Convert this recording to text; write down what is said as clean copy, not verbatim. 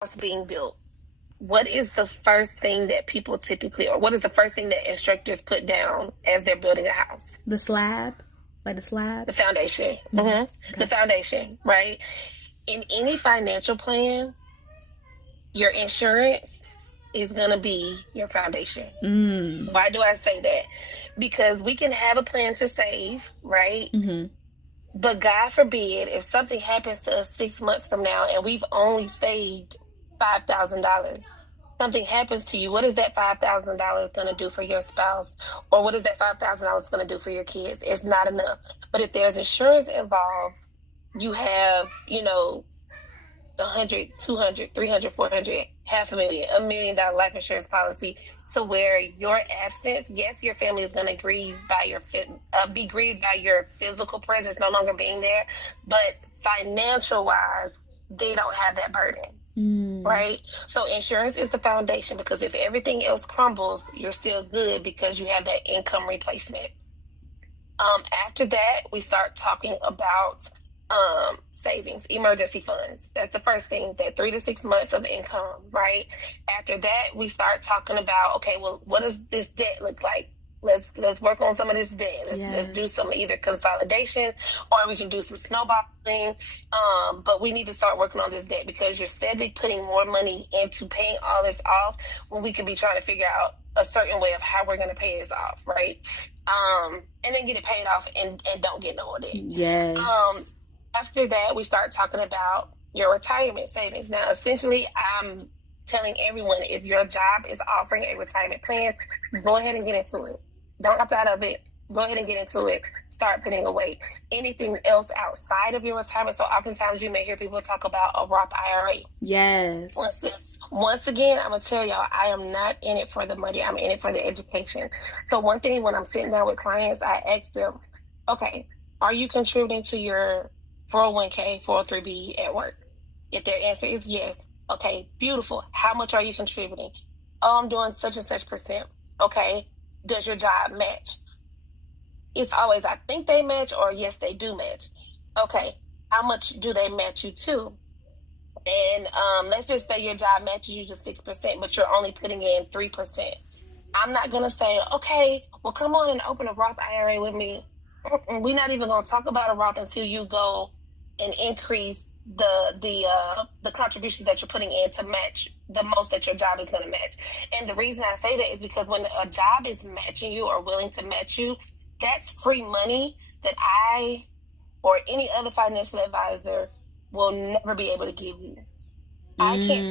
house being built, what is the first thing that people typically, or what is the first thing that instructors put down as they're building a house? The slab? Like the slab? The foundation. Mm-hmm. Mm-hmm. Okay. The foundation, right? In any financial plan, your insurance is going to be your foundation. Why do I say that? Because we can have a plan to save, right? Mm-hmm. But God forbid, if something happens to us 6 months from now and we've only saved $5,000, something happens to you, what is that $5,000 going to do for your spouse? Or what is that $5,000 going to do for your kids? It's not enough. But if there's insurance involved, you have, 100, 200, 300, 400, $500,000, $1 million life insurance policy. So where your absence, yes, your family is going to grieve by be grieved by your physical presence no longer being there, but financial wise, they don't have that burden, right? So insurance is the foundation, because if everything else crumbles, you're still good because you have that income replacement. After that, we start talking about savings, emergency funds. That's the first thing, that 3 to 6 months of income, right? After that, we start talking about, okay, well, what does this debt look like? Let's work on some of this debt. Let's do some either consolidation, or we can do some snowballing. But we need to start working on this debt, because you're steadily putting more money into paying all this off when we could be trying to figure out a certain way of how we're going to pay this off, right? And then get it paid off and don't get no debt. Yes. After that, we start talking about your retirement savings. Now, essentially, I'm telling everyone, if your job is offering a retirement plan, go ahead and get into it. Don't opt out of it. Go ahead and get into it. Start putting away anything else outside of your retirement. So oftentimes you may hear people talk about a Roth IRA. Yes. Once again, I'm going to tell y'all, I am not in it for the money. I'm in it for the education. So one thing, when I'm sitting down with clients, I ask them, okay, are you contributing to your 401k, 403b at work? If their answer is yes, okay, beautiful. How much are you contributing? Oh, I'm doing such and such percent. Okay, does your job match? It's always, I think they match, or yes, they do match. Okay, how much do they match you to? And let's just say your job matches you to 6%, but you're only putting in 3%. I'm not going to say, okay, well, come on and open a Roth IRA with me. We're not even going to talk about a Roth until you go and increase the contribution that you're putting in to match the most that your job is going to match. And the reason I say that is because when a job is matching you or willing to match you, that's free money that I or any other financial advisor will never be able to give you. I can't